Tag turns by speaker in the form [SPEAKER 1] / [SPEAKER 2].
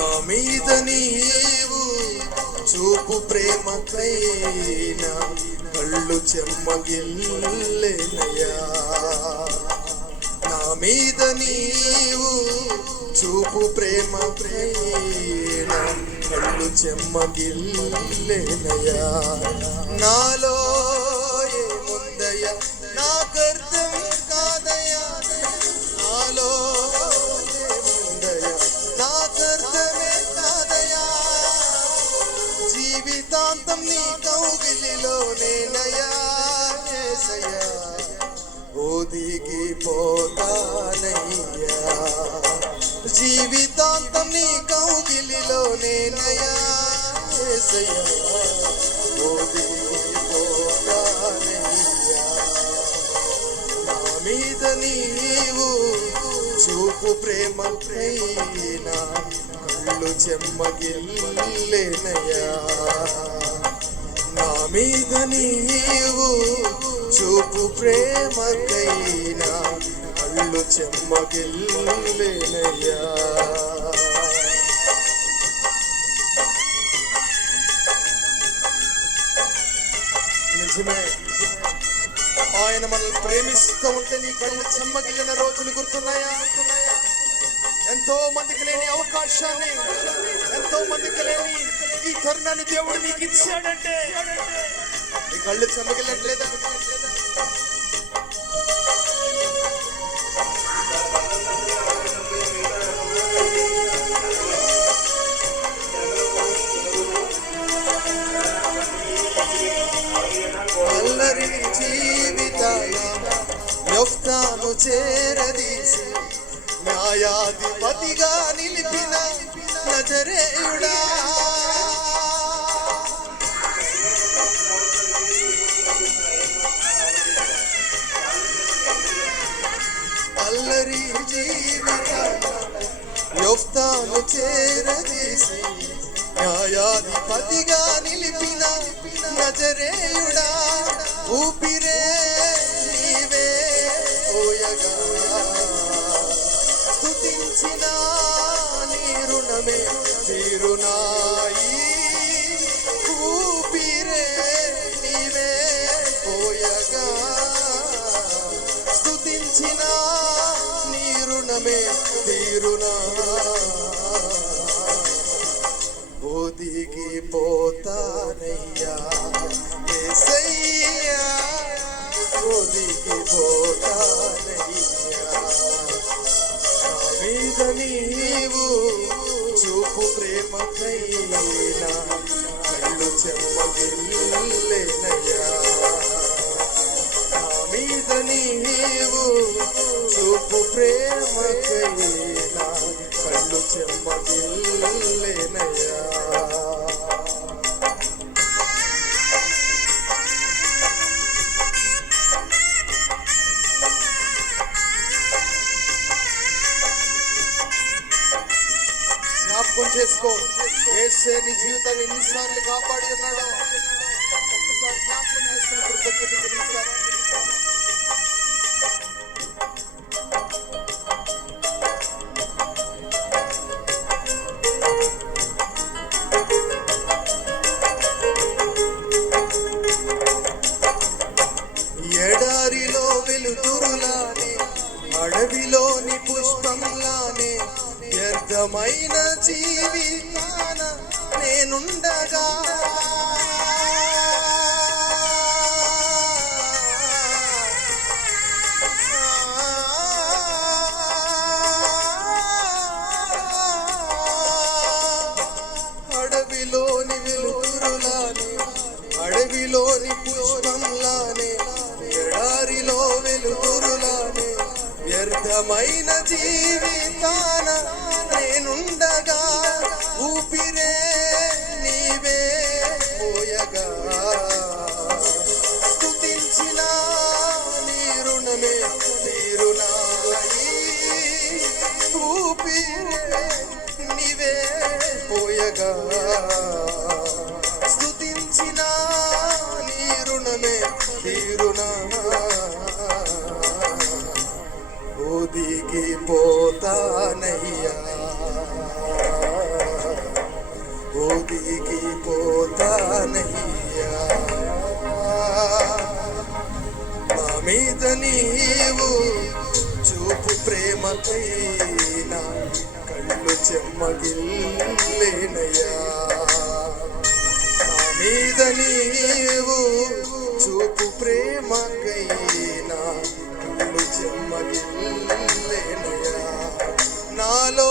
[SPEAKER 1] నా మీద నీవు చూపు ప్రేమకైనా కళ్ళు చెమ్మగిల్లెనయా నా మీద నీవు చూపు ప్రేమ ప్రేమ కళ్ళు చెమ్మగిల్లెనయా నాలో ఏముందయ్యా? నా కర్ జీవితాంతం నీ కౌగిలిలోనేనయ్యా యేసయ్యా ఒదిగి పోతానయ్యా జీవితాంతం నీ కౌగిలిలోనేనయ్యా యేసయ్యా ఒదిగి పోతానయ్యా నా మీద నీవు చూపు ప్రేమంతైనా కళ్ళు చెమ్మగిల్లెనయా నా మీద నీవు చూపు ప్రేమకైనా కళ్ళు చెమ్మగిల్లెనయా ఆయన మనల్ని ప్రేమిస్తూ ఉంటే నీ కళ్ళు చెమ్మగిలిన రోజులు గుర్తున్నాయా ఎంతో మందికి లేని అవకాశాన్ని ఎంతో మందికి లేని ఈ తరుణాన్ని దేవుడు నీకు ఇచ్చాడంటే నీ కళ్ళు చెమ్మగిలట్లేదా అల్లరి you. యొక్తాను చేరదీసి న్యాయాధిపతిగా నిలిపిన నజరేయుడా. అల్లరి జీవిత యొక్తాను చేరదీసి న్యాయాధిపతిగా నిలిపిన నజరేయుడా. ఊపిరే పోయగా స్తుతించిన నీ రుణమే తీరునాయి. ఊపిరే నీవే పోయగా. స్తుతించిన నీ రుణమే తీరునా. ఒదిగి పోతానయ్యా యేసయ్యా ఒదిగి పోతానయ్యా. మీద నీవు చూపు ప్రేమ కైనా చెమ్మగిల్లెనయ్యా నా మీద నీవు చూపు ప్రేమ కైనా కళ్ళు చెమ్మగిల్లెనయ్యా జ్ఞాపకం చేసుకో ఏసే నీ జీవితాన్ని ఎన్నిసార్లు కాపాడి ఉన్నాడో ఒక్కసారి జ్ఞాపకం చేసుకుని కృతజ్ఞత చెల్లిస్తారా? ఎడారిలో వెలుతురులానే అడవిలోని పుష్పంలానే వ్యర్థమైన జీవితాన నేనుండగా. అడవిలోని వెలుతురులానే అడవిలోని పుష్పంలానే ఎడారిలో వెలుతురులా వ్యర్థమైన జీవితాన నేనుండగా ఊపిరే నీవే పోయగా. స్థుతించిన నీ రుణమే తీరునాయి ఊపిరే నీవే పోయగా. మీద నీవు చూపు ప్రేమకైనా కళ్ళు చెమ్మగిల్లేనయ్యా. నా మీద నీవు చూపు ప్రేమకైనా కళ్ళు చెమ్మగిల్లేనయ్యా. నాలో